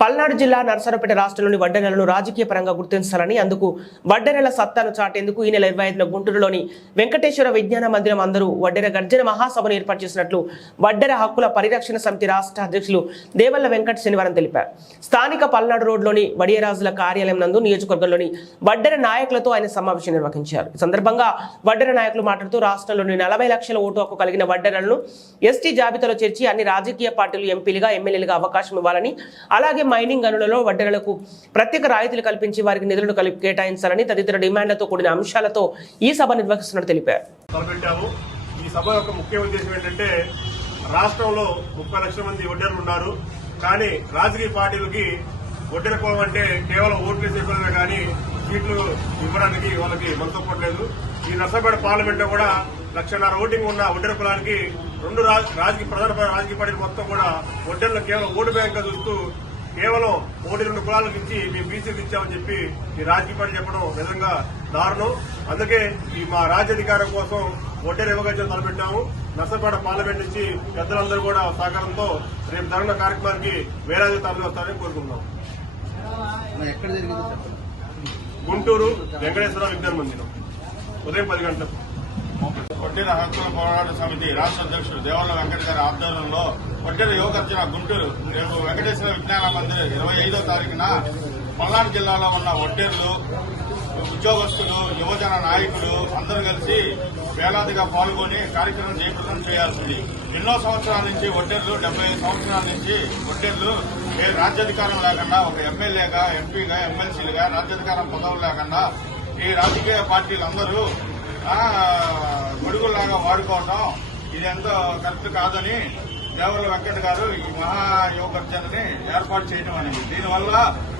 పల్నాడు జిల్లా నరసరావుపేట రాష్ట్రంలోని వడ్డెనలను రాజకీయ పరంగా గుర్తించాలని అందుకు వడ్డెనల సత్తాను చాటేందుకు ఈ నెల ఇరవై ఐదులో గుంటూరులోని వెంకటేశ్వర విజ్ఞాన మందిరం అందరూ వడ్డెర గర్జన మహాసభను ఏర్పాటు చేసినట్లు వడ్డెర హక్కుల పరిరక్షణ సమితి రాష్ట్ర అధ్యక్షులు దేవల్ల వెంకట శనివారం తెలిపారు. స్థానిక పల్నాడు రోడ్లోని వడియరాజుల కార్యాలయం నందు నియోజకవర్గంలోని వడ్డెర నాయకులతో ఆయన సమావేశం నిర్వహించారు. ఈ సందర్భంగా వడ్డెర నాయకులు మాట్లాడుతూ రాష్ట్రంలోని నలభై లక్షల ఓటు హక్కు కలిగిన వడ్డెరలను ఎస్టీ జాబితాలో చేర్చి అన్ని రాజకీయ పార్టీలు ఎంపీలుగా ఎమ్మెల్యేలుగా అవకాశం ఇవ్వాలని అలాగే మైనింగ్ గనులలో వడ్డెరలకు ప్రత్యేక రాయితీలు కల్పించి వారికి నిధులను కలిపి కేటాయించాలని తదితర డిమాండ్లతో కూడిన అంశాలతో ఈ సభ నిర్వహిస్తున్నట్టు తెలిపారు. ఈ సభ యొక్క ముఖ్య ఉద్దేశం ఏంటంటే రాష్ట్రంలో ముప్పై లక్షల మంది ఒడ్డర్లు ఉన్నారు. కానీ రాజకీయ పార్టీలకి ఒడ్డెర కులం అంటే కేవలం ఓట్లు వేసేయడమే కానీ సీట్లు ఇవ్వడానికి వాళ్ళకి మనసొప్పట్లేదు ఈ నర్సపేట పార్లమెంట్లో కూడా లక్షన్నర ఓటింగ్ ఉన్న ఒడ్డెర కులానికి రెండు రాజకీయ ప్రధాన రాజకీయ పార్టీలు మొత్తం కూడా ఒడ్డెర్లను కేవలం ఓటు బ్యాంక్ చూస్తూ కేవలం ఒకటి రెండు కులాలకు ఇచ్చి మేము బీసీలకు ఇచ్చామని చెప్పి ఈ రాజకీయ పార్టీ చెప్పడం నిజంగా దారుణం. అందుకే ఈ మా రాజ్యాధికారం కోసం ఒడ్డేరు ఇవ్వగచ్చని తలపెట్టాము నర్సపేట పార్లమెంట్ నుంచి పెద్దలందరూ కూడా సహకారంతో రేపు జరగన కార్యక్రమానికి వేలాది తరలి వస్తారని కోరుకుంటున్నాం. గుంటూరు వెంకటేశ్వర విజ్ఞాన మందిరం ఉదయం పది గంటలకు. వడ్డీల హక్కుల పోరాట సమితి రాష్ట్ర అధ్యక్షుడు దేవాల వెంకట గారి ఆధ్వర్యంలో వడ్డీల యువకర్జన గుంటూరు రేపు వెంకటేశ్వర విజ్ఞాన మందిర్ ఇరవై ఐదో తారీఖున పల్నాడు జిల్లాలో ఉన్న వడ్డీర్లు ఉద్యోగస్తులు యువజన నాయకులు అందరూ కలిసి వేలాదిగా పాల్గొని కార్యక్రమం జయప్రదం చేయాల్సింది. ఎన్నో సంవత్సరాల నుంచి ఒడ్డేర్లు డెబ్బై సంవత్సరాల నుంచి వడ్డీర్లు ఏ రాజ్యాధికారం లేకుండా ఒక ఎమ్మెల్యేగా ఎంపీగా ఎమ్మెల్సీలుగా రాజ్యాధికారం పదవులు లేకుండా ఈ రాజకీయ పార్టీలందరూ ఆ, వాడుకోవటం ఇదంతా కరెక్ట్ కాదని దేవర వెంకట గారు ఈ మహా ఏర్పాటు చేయడం అనేది. దీనివల్ల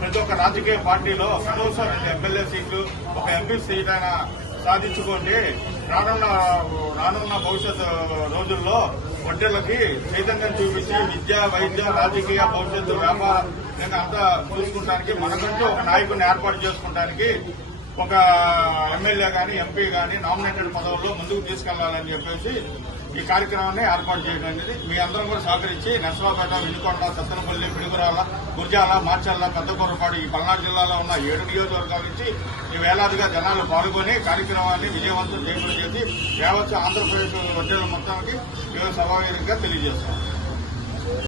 ప్రతి ఒక్క రాజకీయ పార్టీలో కనీసం రెండు ఎమ్మెల్యే సీట్లు ఒక ఎంపీ సీట్ అయినా సాధించుకోండి. రానున్న రానున్న భవిష్యత్ రోజుల్లో వడ్డీలకి చైతన్యం చూపించి విద్య వైద్య రాజకీయ భవిష్యత్తు వ్యాపారం ఇంకా అంతా చూసుకుంటానికి మనకంటూ ఒక నాయకుడిని ఏర్పాటు చేసుకుంటానికి ఒక ఎమ్మెల్యే కానీ ఎంపీ కానీ నామినేటెడ్ పదవుల్లో ముందుకు తీసుకెళ్ళాలని చెప్పేసి ఈ కార్యక్రమాన్ని ఏర్పాటు చేయడం అనేది మీ అందరం కూడా సహకరించి నర్సరావుపేట వినుకొండ సత్తనపల్లి పిడుగురాల గుర్జాల మార్చల్ల పెద్దకొరపాడు ఈ పల్నాడు జిల్లాలో ఉన్న ఏడు నియోజకవర్గాల నుంచి ఈ వేలాదిగా జనాలు పాల్గొని కార్యక్రమాన్ని విజయవంతం చేయడం చేసి యావత్ ఆంధ్రప్రదేశ్ వడ్డీల మొత్తానికి సభావేదికగా తెలియజేస్తాం